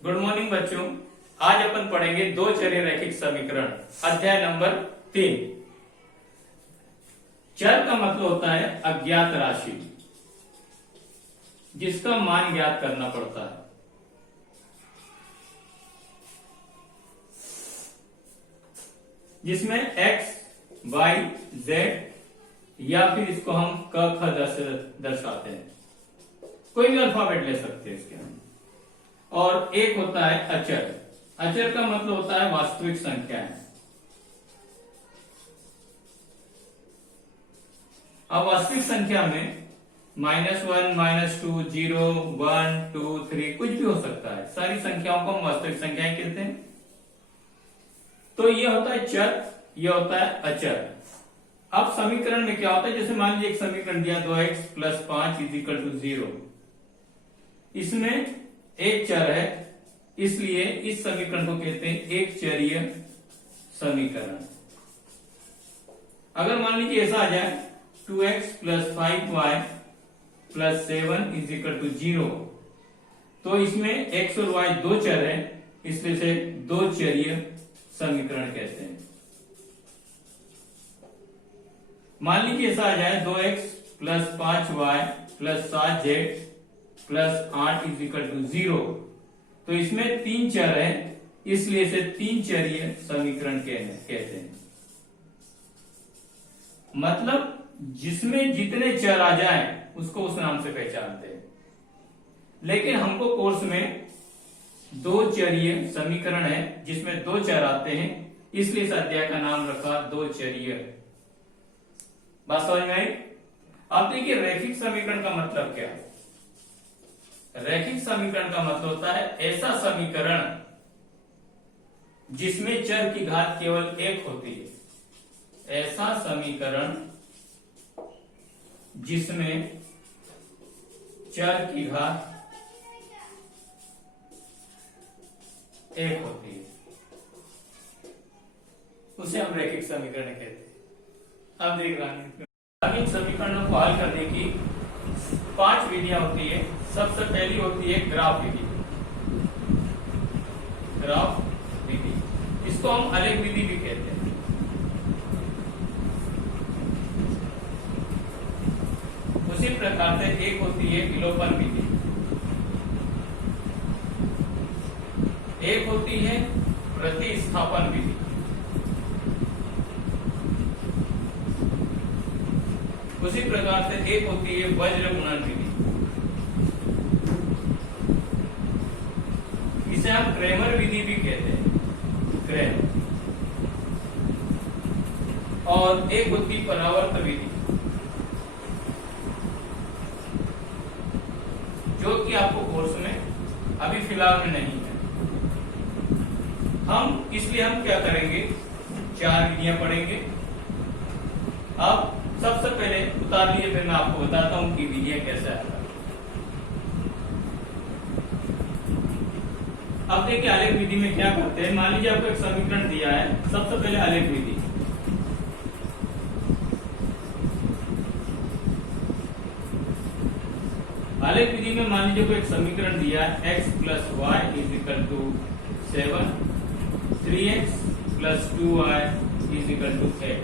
Good morning बच्चों। आज अपन पढ़ेंगे दो चर रैखिक समीकरण, अध्याय नंबर 3। चर का मतलब होता है अज्ञात राशि जिसका मान ज्ञात करना पड़ता है। जिसमें x, y, z या फिर इसको हम क ख दर्शाते हैं। कोई भी अल्फाबेट ले सकते हैं इसके अंदर। और एक होता है अचर। अचर का मतलब होता है वास्तविक संख्या है। अब वास्तविक संख्या में -1, -2, 0, 1, 2, 3 कुछ भी हो सकता है। सारी संख्याओं को हम वास्तविक संख्याएं कहते हैं। तो ये होता है चर, ये होता है अचर। अब समीकरण में क्या होता है, जैसे मान लीजिए एक समीकरण दिया 2x + 5 = 0। इसमें एक चर है, इसलिए इस समीकरण को कहते हैं एक चरीय समीकरण। अगर मान लीजिए ऐसा आ जाए 2x + 5y + 7 = 0, तो इसमें x और y दो चर है, इसलिए से दो चरीय समीकरण कहते हैं। मान लीजिए ऐसा आ जाए 2x + 5y + 7z + 8 = 0, तो इसमें तीन चर है, इसलिए इसे तीन चरीय समीकरण कहते हैं। मतलब जिसमें जितने चर आ जाएं उसको उस नाम से पहचानते हैं। लेकिन हमको कोर्स में दो चरीय समीकरण है जिसमें दो चर आते हैं, इसलिए इस अध्याय का नाम रखा दो चरीय। बात समझ में आई? अब देखिए रैखिक समीकरण का मतलब क्या है। रैखिक समीकरण का मतलब होता है ऐसा समीकरण जिसमें चर की घात केवल एक होती है। ऐसा समीकरण जिसमें चर की घात एक होती है, उसे हम रैखिक समीकरण कहते हैं। अब देख रैखिक समीकरणों को हल करने की 5 विधियां होती है। सबसे पहली होती है ग्राफ विधि। ग्राफ विधि, इसको हम आलेख विधि भी कहते हैं। उसी प्रकार से एक होती है विलोपन विधि, एक होती है प्रतिस्थापन विधि, उसी प्रकार से एक होती है वज्र गुणन विधि। इसे हम क्रेमर विधि भी कहते हैं, क्रेमर। और एक होती परावर्त विधि, जो कि आपको कोर्स में अभी फिलहाल में नहीं है। इसलिए हम क्या करेंगे, 4 विधियां पढ़ेंगे। अब सबसे पहले उतार लिए, फिर मैं आपको बताता हूं कि विधियां कैसे आता है। अब देखिए आलेख विधि में क्या करते हैं। मान लीजिए आपको एक समीकरण दिया है, सबसे पहले आलेख विधि। आलेख विधि में मान लीजिए कोई एक समीकरण दिया है x + y = 7, 3x + 2y = 8।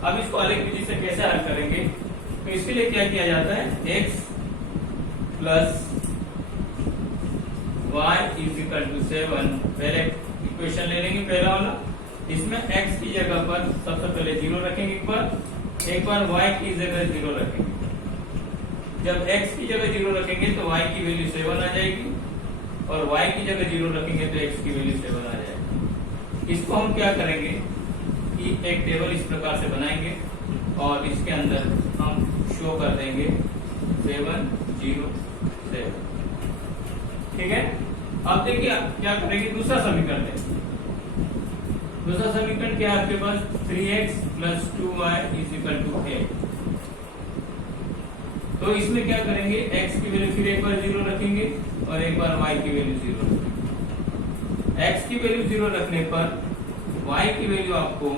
अब इसको आलेख विधि से कैसे हल करेंगे, तो इसके लिए क्या किया जाता है, x + y = 7 पहले इक्वेशन ले लेंगे, पहला वाला। इसमें x की जगह पर सबसे पहले 0 रखेंगे, एक बार y की जगह 0 रखेंगे। जब x की जगह 0 रखेंगे तो y की वैल्यू 7 आ जाएगी, और y की जगह 0 रखेंगे तो x की वैल्यू 7 आ जाएगी। इसको हम क्या करेंगे कि एक टेबल इस प्रकार से बनाएंगे और इसके अंदर हम शो कर देंगे 7, 0, 7। ठीक है। अब देखिए क्या करेंगे, दूसरा समीकरण है। दूसरा समीकरण क्या है आपके पास, 3x + 2y = 8। तो इसमें क्या करेंगे, x की वैल्यू फिर एक बार 0 रखेंगे और एक बार y की वैल्यू 0 रखेंगे। x की वैल्यू 0 रखने पर y की वैल्यू आपको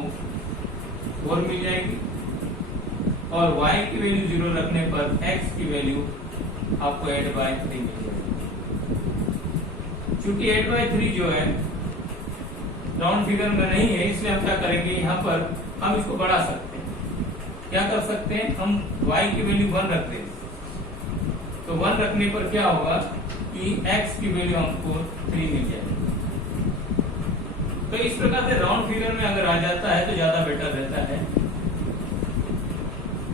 4 मिल जाएगी, और y की वैल्यू 0 रखने पर x की वैल्यू आपको 8/3 मिल जाएगी। चूंकि 8/3 जो है राउंड फिगर में नहीं है, इसलिए हम क्या करेंगे, यहाँ पर हम इसको बढ़ा सकते हैं। क्या कर सकते हैं, हम y की वैल्यू 1 रख दें, तो 1 रखने पर क्या होगा कि x की वैल्यू हमको 3 मिल जाएगी। तो इस प्रकार से राउंड फिगर में अगर आ जाता है तो ज्यादा बेटर रहता है।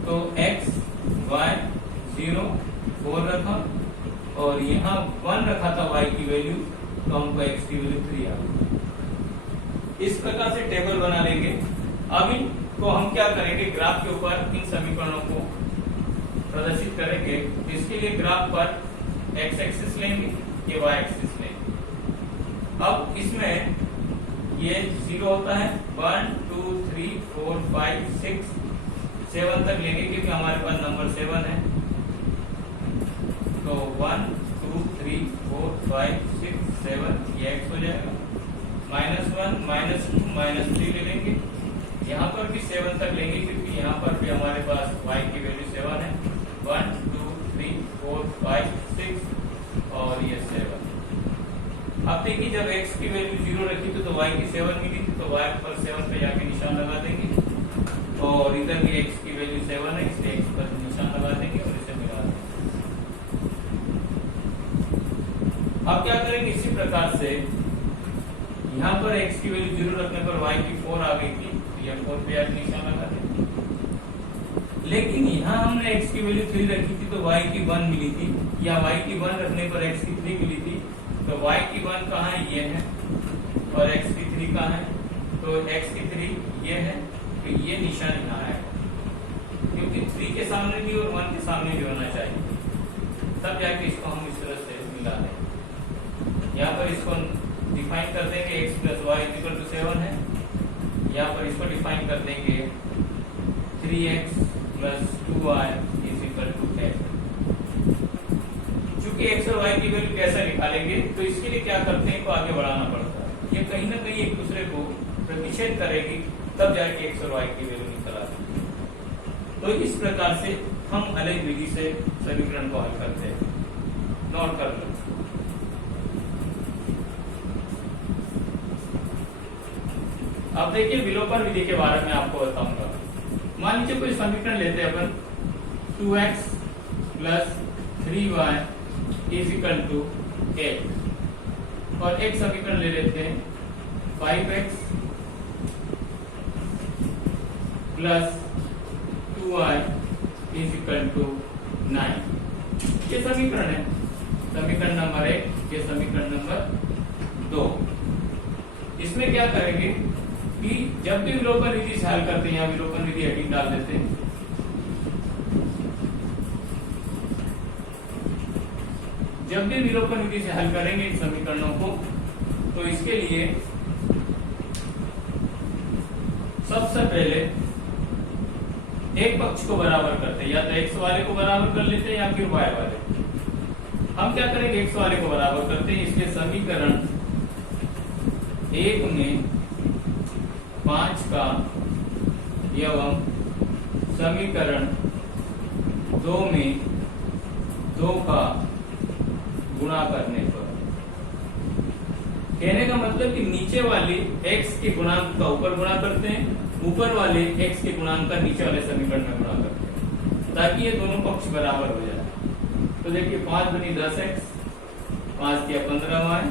तो x y 0 4 रखा और यहाँ 1 रखा था y की वैल्यू, तो हमको x की वैल्यू 3 आ गई। इस प्रकार से टेबल बना लेंगे। अब इनको हम क्या करेंगे, ग्राफ के ऊपर इन समीकरणों को प्रदर्शित करेंगे। इसके लिए ग्राफ पर x एक्सिस लेंगे, ये y एक्सिस लेंगे। अब इसमें ये 0 होता है, 1 2 3 4 5 6 7 तक लेंगे क्योंकि हमारे पास नंबर 7 है। तो 1 2 3 4 5 6 7 ये x हो जाएगा। -1 -2 -3 ले लेंगे, यहाँ पर भी 7 तक लेंगे क्योंकि यहाँ पर भी हमारे पास y की वैल्यू 7 है। 1 2 3 4 5 6 और ये 7। अब देखिए जब x की वैल्यू 0 रखी थी तो y की 7 मिली थी, तो y पर 7 पे जाके निशान लगा देंगे और इधर भी x की वैल्यू 7 है, इसलिए x पर निशान लगा देंगे और इसे मिला देंगे। अब क्या करेंगे, इसी प्रकार से यहाँ पर x की वैल्यू 0 रखने पर y की 4 आ गई थी, तो यह 4 पे आके निशान लगा देंगे। लेकिन यहाँ हमने x की वैल्यू 3 रखी थी तो y की 1 मिली थी, या y की 1 रखने पर x की 3 मिली थी, तो y की 1 कहाँ है, ये है, और x की 3 कहाँ है, तो x की 3 ये है, तो ये निशान यहाँ है क्योंकि 3 के सामने भी और 1 के सामने भी होना चाहिए, तब जाके इसको हम इस तरह से मिला देंगे। यहाँ पर इसको डिफाइन कर देंगे, x plus y equal to 7 है। यहाँ पर इसको डिफाइन कर देंगे 3x plus 2y is equal to 8। चूंकि x और y की वैल्यू कैसे निकालेंगे, तो इसके लिए क्या करते हैं, को आगे बढ़ाना पड़ता है। ये कहीं ना कहीं एक दूसरे को प्रतिच्छेद करेगी, तब जाके x और y की वैल्यू निकल आती है। तो इस प्रकार से हम अलग विधि से समीकरण को हल करते हैं। नोट कर लो। अब देखिए विलोपन विधि के बारे में आपको बताऊंगा। मान लीजिए कोई समीकरण लेते हैं अपन, 2x plus 3y is equal to 8, और एक समीकरण ले लेते हैं 5x plus 2y is equal to 9। ये समीकरण है, समीकरण नंबर 1, ये समीकरण नंबर 2। इसमें क्या करेंगे कि जब भी विलोपन विधि से हल करते हैं, यहाँ विलोपन विधि हेडिंग डाल देते हैं। जब भी विलोपन विधि से हल करेंगे इन समीकरणों को, तो इसके लिए सबसे पहले एक पक्ष को बराबर करते हैं, या तो x वाले को बराबर कर लेते हैं या फिर y वाले। हम क्या करेंगे, x वाले को बराबर करते हैं, इसलिए समीकरण 1 में 5 का एवं समीकरण 2 में 2 का गुणा करने पर, कहने का मतलब कि नीचे वाले x के गुणांक का ऊपर गुणा करते हैं, ऊपर वाले x के गुणांक का नीचे वाले समीकरण में गुणा करते हैं, ताकि ये दोनों पक्ष बराबर हो जाए। तो देखिए 5 दूनी 10x, 5 किया 15y,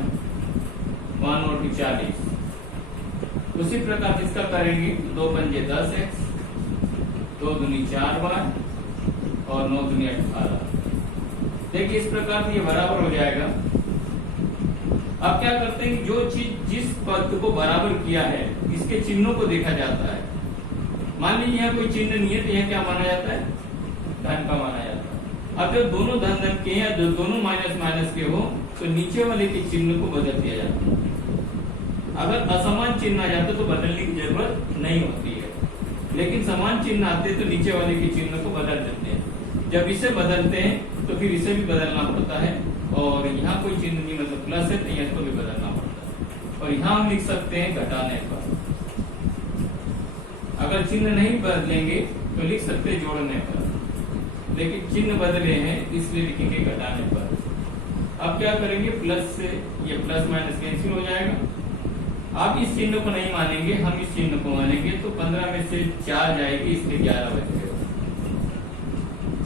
1 और 40। उसी प्रकार इसका करेंगे, 2 पंजे 10x, 2 दूनी 4y और 9 दूनी 18। देखिए इस प्रकार से ये बराबर हो जाएगा। अब क्या करते हैं, जो चीज जिस पद को बराबर किया है इसके चिन्हों को देखा जाता है। मान लीजिए यहाँ कोई चिन्ह नहीं है, तो यह क्या माना जाता है, धन का माना जाता है। अब जब दोनों धन धन के या दोनों माइनस माइनस के हो, तो नीचे वाले के चिन्ह को बदल दिया जाता है। अगर असमान चिन्ह आ जाते तो बदलने की जरूरत नहीं होती है, लेकिन समान चिन्ह आते तो नीचे वाले के चिन्ह को बदल देते हैं। जब इसे बदलते हैं तो फिर इसे भी बदलना पड़ता है, और यहाँ कोई चिन्ह नहीं मतलब प्लस है तो इसको भी बदलना पड़ता है। और यहाँ हम लिख सकते हैं घटाने पर, अगर चिन्ह नहीं बदलेंगे तो लिख सकते हैं जोड़ने पर, लेकिन चिन्ह बदले हैं इसलिए लिखेंगे घटाने पर। अब क्या करेंगे, प्लस से ये प्लस माइनस कैंसिल हो जाएगा। आप इस चिन्ह को नहीं मानेंगे, हम इस चिन्ह को मानेंगे। तो 15 में से 4 जाएगी, इसलिए 11 बचेगा।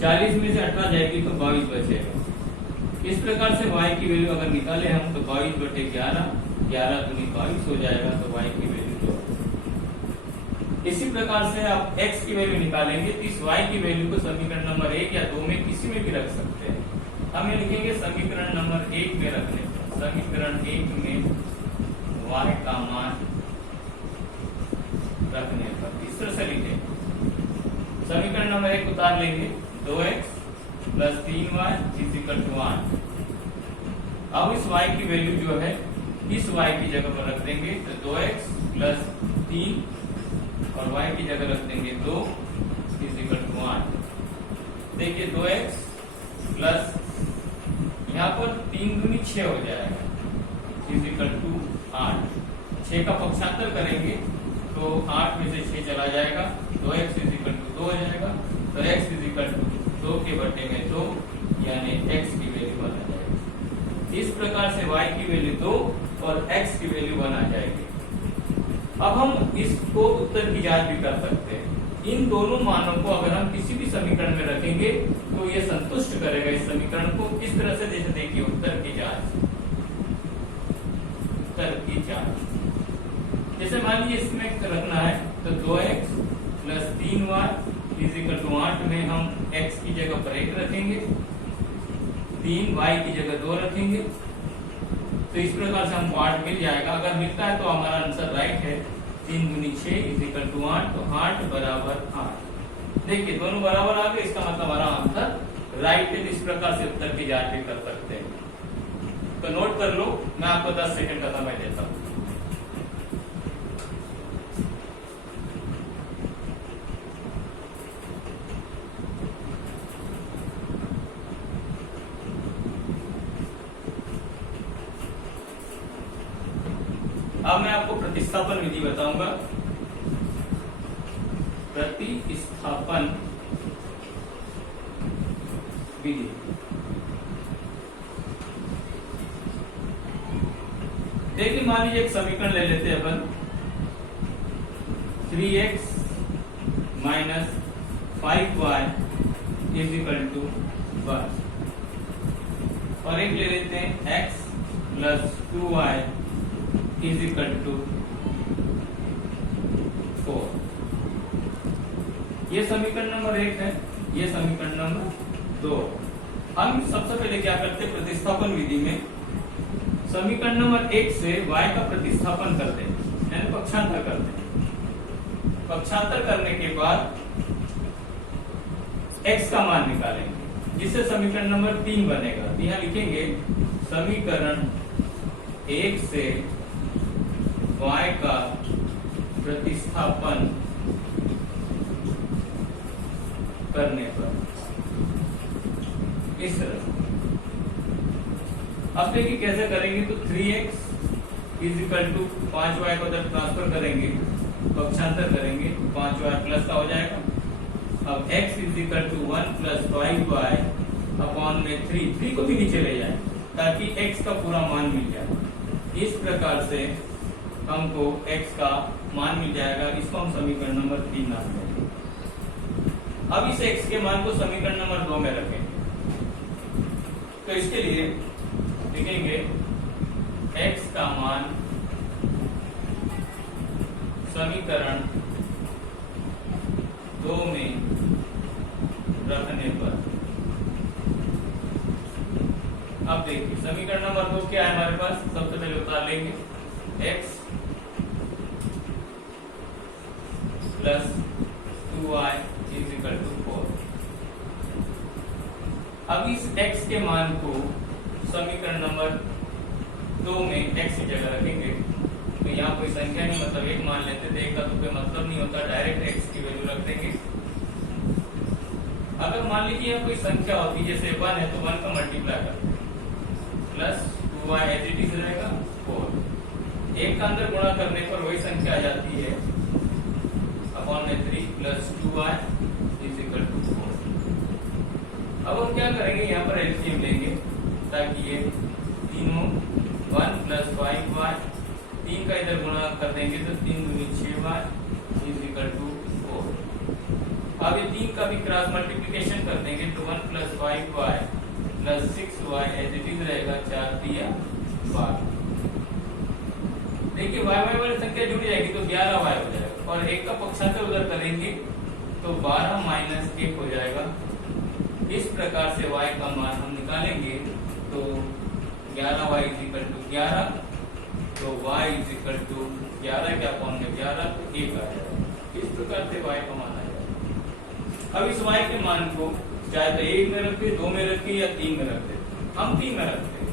40 में से 18 जाएगी तो 22 बचेगा। इस प्रकार से y की वैल्यू अगर निकाले हम तो 22/11, 11 दूनी 22 हो जाएगा। तो y की वैल्यू 2। इसी प्रकार से आप x की वैल्यू निकालेंगे तो इस y की वैल्यू को समीकरण नंबर 1 या 2 में किसी में भी रख सकते हैं। हम ये लिखेंगे समीकरण नंबर 1 में रखने पर, समीकरण 1 में y का मान रखने पर इस तरह से लिखेंगे। समीकरण नंबर 1 उतार लेंगे, 2x plus 3y equal to 1। अब इस y की वैल्यू जो है इस y की जगह पर रख देंगे, तो 2x प्लस 3 और y की जगह रख देंगे 2 इक्वल टू 1। देखिए 2x प्लस यहाँ पर 3 दूनी 6 हो जाएगा इक्वल टू 8। 6 का पक्षांतर करेंगे तो 8 में से 6 चला जाएगा, 2x इक्वल टू 2 हो जाएगा। तो x इक्वल टू 2 के बटे में 2 यानी x की वैल्यू 1 आ जाएगी। इस प्रकार से y की वैल्यू 2 और x की वैल्यू 1 आ जाएगी। अब हम इसको उत्तर की जांच भी कर सकते हैं। इन दोनों मानों को अगर हम किसी भी समीकरण में रखेंगे तो ये संतुष्ट करेगा इस समीकरण को। किस तरह से, जैसे देखिए उत्तर की जांच, उत्तर की जांच जैसे मान लीजिए इसमें रखना है तो 2x plus 3y equal to 8 में हम x की जगह पर 1 रखेंगे, 3y की जगह 2 रखेंगे। तो इस प्रकार से हमको 8 मिल जाएगा। अगर मिलता है तो हमारा आंसर राइट है। 3 दूनी 6 इक्वल टू 8, तो 8 बराबर 8। देखिए दोनों बराबर आ गए, इसका मतलब हमारा आंसर राइट है। इस प्रकार से उत्तर की जांच भी कर सकते हैं। तो नोट कर लो, मैं आपको 10 सेकंड का समय देता हूँ। अब मैं आपको प्रतिस्थापन विधि बताऊंगा। प्रतिस्थापन विधि देखिए, मान लीजिए एक समीकरण ले लेते हैं अपन, 3x minus 5y is equal to 1, और एक ले लेते हैं x plus 2y is equal to 4। ये समीकरण नंबर 1 है, ये समीकरण नंबर 2। हम सबसे पहले क्या करते हैं, प्रतिस्थापन विधि में समीकरण नंबर 1 से y का प्रतिस्थापन करते हैं, यानी पक्षांतर करते हैं। पक्षांतर करने के बाद x का मान निकालेंगे, जिससे समीकरण नंबर 3 बनेगा। यहाँ लिखेंगे समीकरण 1 से y का प्रतिस्थापन करने पर इस तरह से। अब देखिए कैसे करेंगे, तो 3x is equal to 5y को जब ट्रांसफर करेंगे, पक्षांतर करेंगे, 5y प्लस का हो जाएगा। अब x is equal to 1 plus 5y upon में 3 को भी नीचे ले जाए ताकि x का पूरा मान मिल जाए। इस प्रकार से हमको x का मान मिल जाएगा। इसको हम समीकरण नंबर 3 नाम देंगे। अब इस x के मान को समीकरण नंबर 2 में रखेंगे। तो इसके लिए लिखेंगे x का मान समीकरण 2 में रखने पर। अब देखिए समीकरण नंबर 2 क्या है हमारे पास, सबसे पहले उतार लेंगे x plus 2y is equal to 4। अब इस x के मान को समीकरण नंबर 2 में x की जगह रखेंगे। तो यहाँ कोई संख्या नहीं, मतलब एक मान लेते थे, एक का तो कोई मतलब नहीं होता, डायरेक्ट x की वैल्यू रख देंगे। अगर मान लीजिए यहाँ कोई संख्या होती जैसे 1 है तो 1 का मल्टीप्लाई करते plus 2y as it is रहेगा 4। एक का अंदर गुणा करने पर वही संख्या आ जाती है अपॉन में 3 plus 2y is equal to 4। अब हम क्या करेंगे, यहाँ पर एलसीएम लेंगे ताकि ये का इधर गुणा कर देंगे तो 3 दूनी 6y इज इक्वल टू 4। अब ये 3 का भी क्रॉस मल्टीप्लिकेशन कर देंगे तो 1 plus 5y plus 6y as it is रहेगा 4 दिया 12। देखिए y y वाली संख्या जुड़ जाएगी तो 11y हो जाएगा और 1 का पक्षांतर उधर करेंगे तो 12 माइनस 1 हो जाएगा। इस प्रकार से y का मान हम निकालेंगे तो 11y इज इक्वल टू 11, तो y इज इक्वल टू 11 क्या फॉर्म में 11 तो 1 आ जाएगा। इस प्रकार से y का मान आएगा। अब इस y के मान को चाहे तो 1 में रखते, 2 में रखते या 3 में रखते, हम 3 में रखते हैं।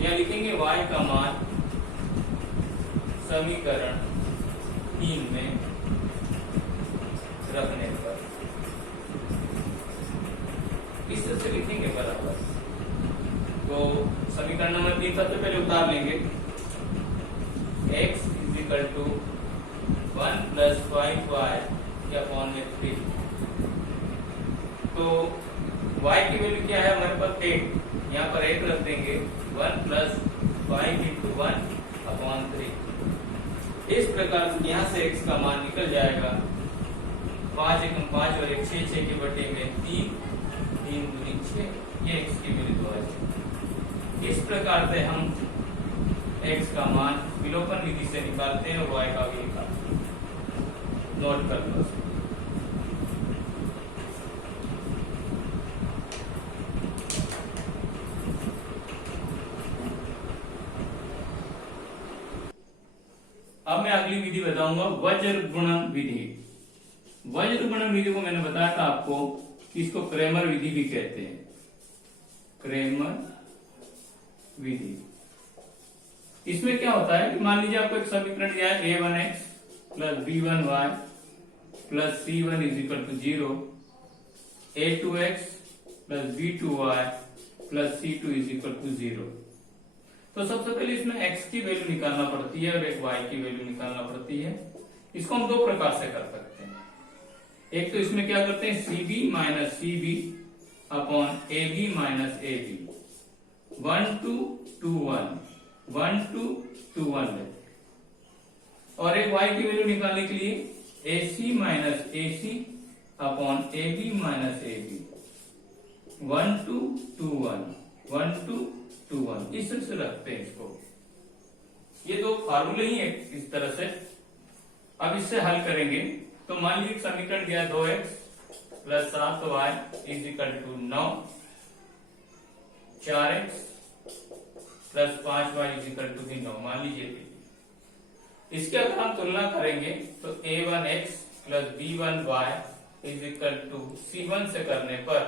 यहाँ लिखेंगे y का मान समीकरण 3 में रखने पर इस तरह से लिखेंगे बराबर। तो समीकरण नंबर 3 सबसे पहले उतार लेंगे। x is equal to 1 plus 5y upon में 3। तो y की वैल्यू क्या है हमारे पास 8, यहाँ पर 8 रख देंगे 1 प्लस 5 इंटू 1 अपॉन 3। इस प्रकार से यहाँ से x का मान निकल जाएगा 5 एकम 5 और 1 6 6 के बटे में 3 3 दूनी 6, ये x की वैल्यू आ जाएगी। इस प्रकार से हम x का मान विलोपन विधि से निकालते हैं और y का भी निकालते हैं। नोट कर लो। अब मैं अगली विधि बताऊंगा वज्र गुणन विधि। वज्र गुणन विधि को मैंने बताया था आपको कि इसको क्रेमर विधि भी कहते हैं। क्रेमर विधि, इसमें क्या होता है कि मान लीजिए आपको एक समीकरण दिया है a1x plus b1y plus c1 is equal to 0, a2x plus b2y plus c2 is equal to 0। तो सबसे पहले इसमें x की वैल्यू निकालना पड़ती है और एक y की वैल्यू निकालना पड़ती है। इसको हम दो प्रकार से कर सकते हैं। एक तो इसमें क्या करते हैं cb minus cb upon ab minus ab, 1 2 2 1 1 2 2 1 लेते हैं। और एक y की वैल्यू निकालने के लिए ac minus ac upon ab minus ab, 1 2 2 1 1 2 2 1, इस तरह से रखते हैं इसको। ये दो फार्मूले ही है इस तरह से। अब इससे हल करेंगे तो मान लीजिए समीकरण दिया 2x plus 7y is equal to 9, 4x plus 5y is equal to 9, मान लीजिए। इसके अगर हम तुलना करेंगे तो a1x plus b1y is equal to c1 से करने पर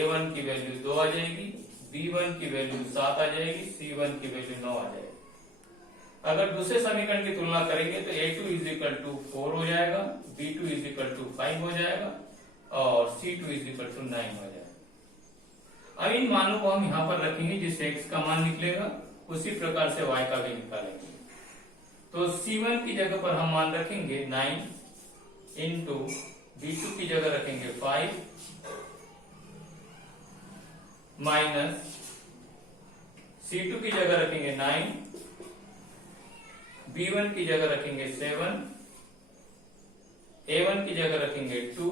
a1 की वैल्यू 2 आ जाएगी, b1 की वैल्यू 7 आ जाएगी, c1 की वैल्यू 9 आ जाएगी। अगर दूसरे समीकरण की तुलना करेंगे तो a2 इज इक्वल टू 4 हो जाएगा, b2 इज इक्वल टू 5 हो जाएगा और c2 इज इक्वल टू 9 हो जाएगा। अब इन मानों को हम यहाँ पर रखेंगे, जिससे x का मान निकलेगा उसी प्रकार से y का भी निकालेंगे। तो c1 की जगह पर हम मान रखेंगे 9 इंटू b2 की जगह रखेंगे 5 माइनस c2 की जगह रखेंगे 9, b1 की जगह रखेंगे 7, a1 की जगह रखेंगे 2,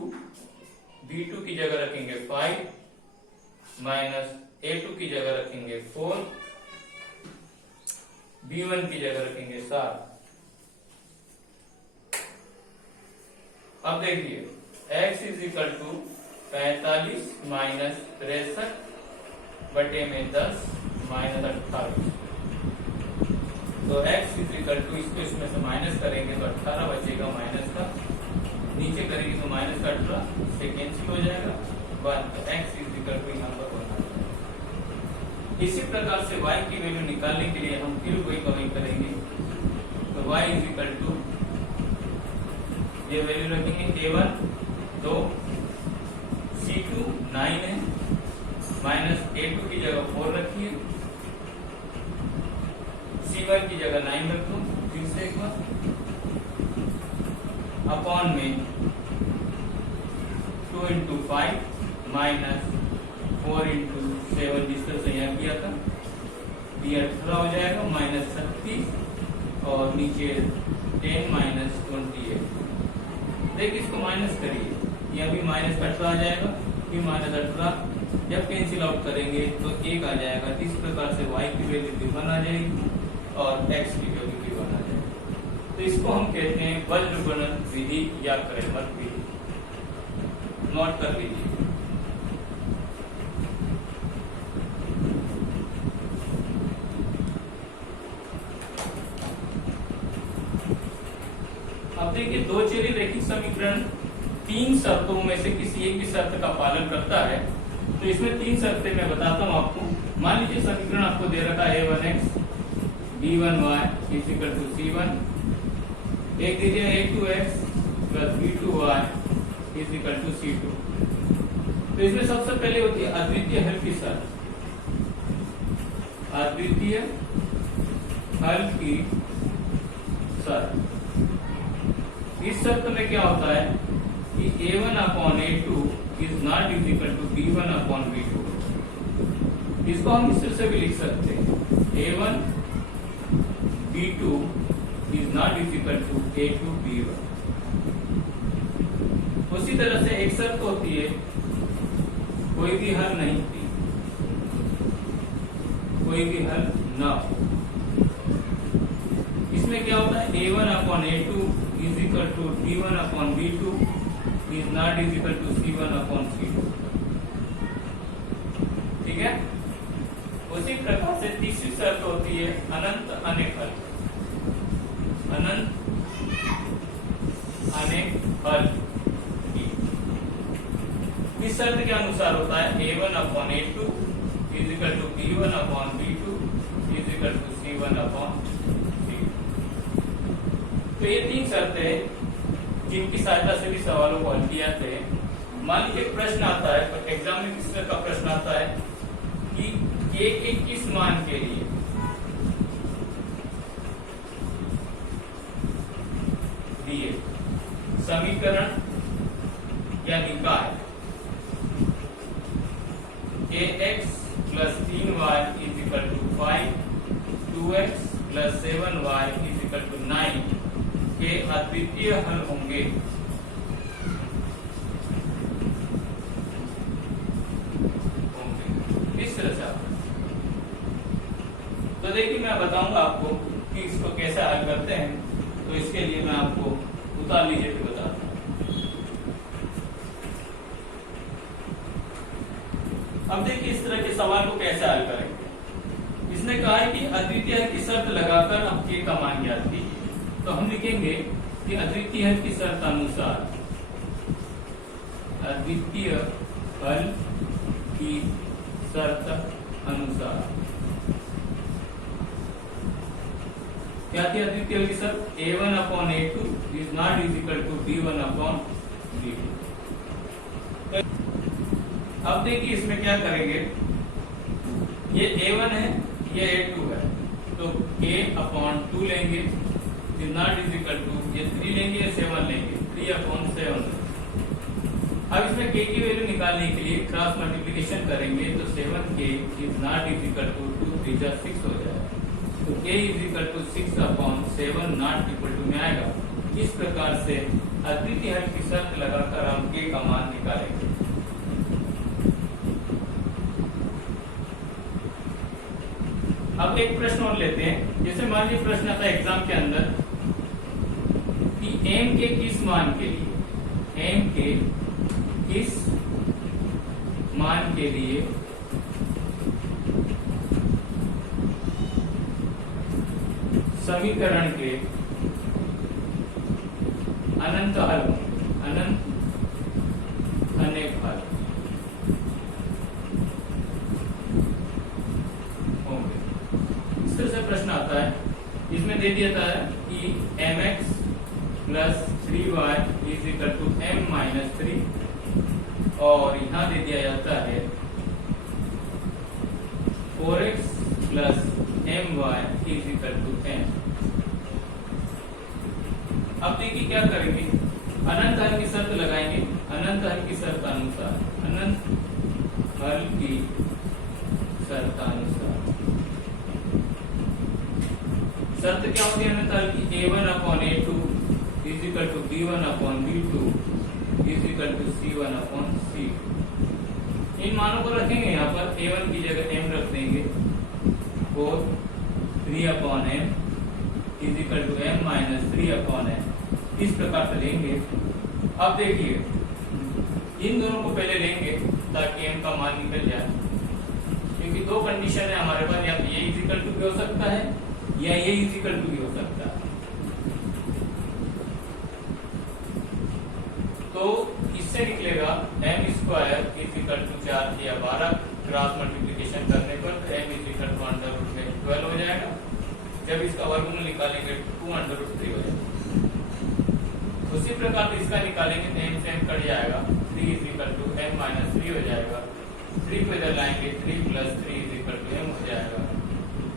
b2 की जगह रखेंगे 5 माइनस a2 की जगह रखेंगे 4, b1 की जगह रखेंगे 7। अब देखिए x is equal to 45 minus 63 बटे में 10 माइनस 28। तो x इज इक्वल टू, इसको इसमें से माइनस करेंगे तो 18 बचेगा माइनस का, नीचे करेंगे तो माइनस का 18 इससे कैंसिल हो जाएगा 1। तो x इज इक्वल टू यहाँ पर 1। इसी प्रकार से y की वैल्यू निकालने के लिए हम फिर वही कमी करेंगे। तो y इज इक्वल टू, ये वैल्यू रखेंगे a1 2, c2 9 है, माइनस a2 की जगह 4 रखिए, c1 की जगह 9 रख दो फिर से एक बार, अपॉन में 2 इंटू 5 माइनस 4 इंटू 7, जिस तरह से यहाँ किया था, ये 18 हो जाएगा माइनस 36 और नीचे 10 माइनस 28। देखिए इसको माइनस करिए, ये अभी माइनस 18 आ जाएगा, फिर माइनस 18, जब कैंसिल आउट करेंगे तो 1 आ जाएगा। इस प्रकार से y की वैल्यू भी 1 आ जाएगी और x की वैल्यू भी 1 आ जाएगी। तो इसको हम कहते हैं वज्र गुणन विधि या क्रैमर विधि। नोट कर लीजिए। अब देखिए दो चेरी रैखिक समीकरण 3 शर्तों में से किसी एक भी शर्त का पालन करता है। तो इसमें 3 शर्तें मैं बताता हूं आपको। मान लीजिए समीकरण आपको दे रखा है a1x b1y equal to c1, एक दीजिए a2x plus b2y equal to c2। तो इसमें सबसे पहले होती है अद्वितीय हल की शर्त। अद्वितीय हल की शर्त, इस शर्त में क्या होता है कि a1 upon a2 is not is equal to b1 upon b2। इसको हम इस तरह से भी लिख सकते हैं a1 b2 is not is equal to a2 b1। उसी तरह से एक शर्त होती है कोई भी हल नहीं थी, कोई भी हल ना हो। इसमें क्या होता है a1 upon a2 is equal to d1 upon b2 is not is equal to c1 upon c2। ठीक है। उसी प्रकार से तीसरी शर्त होती है अनंत अनेक हल। अनंत अनेक हल की इस शर्त के अनुसार होता है a1 upon a2 is equal to b1 upon b2 is equal to c1 upon c2। तो ये 3 शर्तें हैं जिनकी सहायता से भी सवालों को हल किया जाते हैं। मान लीजिए एक प्रश्न आता है, एग्जाम में किस तरह का प्रश्न आता है कि k के किस मान के लिए दिए समीकरण या निकाय kx plus 3y is equal to 5, 2x plus 7y is equal to 9 के अद्वितीय हल होंगे। इस तरह से तो देखिए मैं बताऊंगा आपको कि इसको कैसे हल करते हैं। तो इसके लिए मैं आपको उतार लीजिए फिर बताता हूं। अब देखिए इस तरह के सवाल को कैसे हल करेंगे। इसने कहा है कि अद्वितीय हल की शर्त लगाकर आप k का मान ज्ञात कीजिए। तो हम लिखेंगे कि अद्वितीय हल की शर्त अनुसार, अद्वितीय हल की शर्त अनुसार क्या थी अद्वितीय हल की शर्त? a1 upon a2 is not is equal to b1 upon b2। अब देखिए इसमें क्या करेंगे, ये a1 है, ये a2 है, तो a अपॉन 2 लेंगे is not is equal to, ये 3 लेंगे, ये 7 लेंगे, 3 अपॉन 7। अब इसमें k की वैल्यू निकालने के लिए क्रॉस मल्टीप्लिकेशन करेंगे तो 7k is not is equal to 2 3 जा 6 हो जाएगा। तो k is equal to 6 upon 7 not equal to में आएगा। इस प्रकार से अद्वितीय हल की शर्त लगाकर हम k का मान निकालेंगे। अब एक प्रश्न और लेते हैं। जैसे मान लीजिए प्रश्न आता है एग्जाम के अंदर कि m के किस मान के लिए, m के किस मान के लिए समीकरण के अनंत हल, अनंत अनेक हल होंगे। इस तरह से प्रश्न आता है, इसमें दे दिया था कि mx plus 3y is equal to m minus 3 और यहाँ दे दिया जाता है 4x plus my is equal to m। अब देखिए क्या करेंगे, अनंत हल की शर्त लगाएंगे। अनंत हल की शर्त अनुसार, अनंत हल की शर्त अनुसार शर्त क्या होती है अन्यथा कि a1 upon a2 is equal to b1 upon b2 is equal to c1 upon c2। इन मानों को रखेंगे यहाँ पर a1 की जगह m रख देंगे और 3 upon m is equal to m minus 3 upon m, इस प्रकार से लेंगे। अब देखिए इन दोनों को पहले लेंगे ताकि m का मान निकल जाए, क्योंकि दो कंडीशन है हमारे पास, या तो ये इज इक्वल टू भी हो सकता है या ये इज इक्वल टू भी हो सकता है। तो इससे निकलेगा m square is equal to 4 या 12 क्रॉस मल्टीप्लिकेशन करने पर m is equal to under root में 12 हो जाएगा। जब इसका वर्गमूल निकालेंगे 2 अंडर रूट 3 हो जाएगा। उसी प्रकार से इसका निकालेंगे तो m से m कट जाएगा, 3 is equal to m minus 3 हो जाएगा। 3 को इधर लाएंगे 3 plus 3 is equal to m हो जाएगा,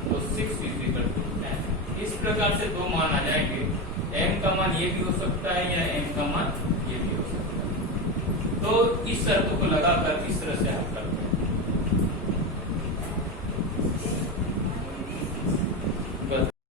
तो 6 इज इक्वल टू m। इस प्रकार से दो मान आ जाएंगे, m का मान ये भी हो सकता है या m का मान ये भी हो सकता है। तो इस शर्त को लगाकर इस तरह से आप कर